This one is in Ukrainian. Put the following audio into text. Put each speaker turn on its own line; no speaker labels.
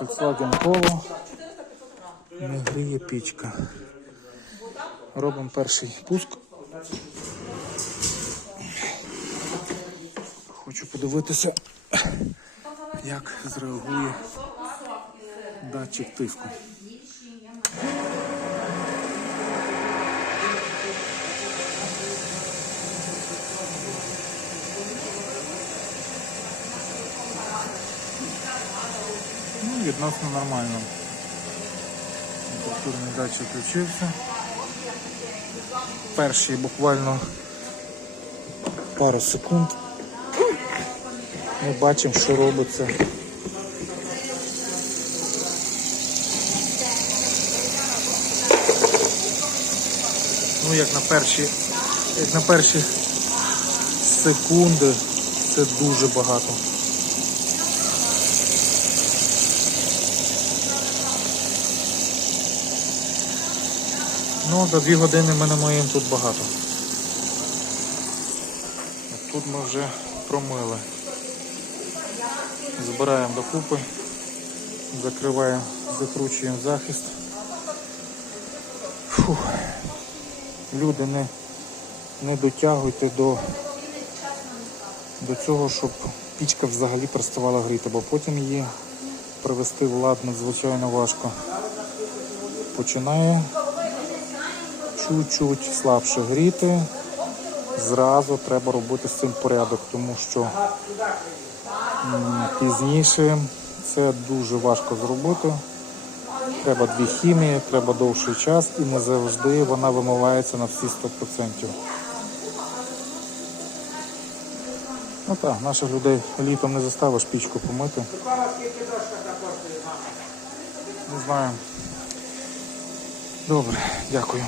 Volkswagen Polo. Не гріє пічка. Робимо перший пуск. Хочу подивитися, як зреагує датчик тиску. Відносно нормально. Температурний датчик включився. Перші буквально пару секунд. Ми бачимо, що робиться. Ну, як на перші, як на перші секунди, це дуже багато. Ну, за дві години ми намиємо тут багато. Тут ми вже промили. Збираємо докупи, закриваємо, закручуємо захист. Фух. Люди не, не дотягуйте до, до цього, щоб пічка взагалі переставала гріти, бо потім її привести в лад надзвичайно важко. Починає чуть-чуть слабше гріти. Зразу треба робити з цим порядок, тому що пізніше це дуже важко зробити. Треба дві хімії, треба довший час і не завжди вона вимивається на всі 100%. Ну так, наших людей літом не заставиш пічку помити. Не знаю. Добре, дякую.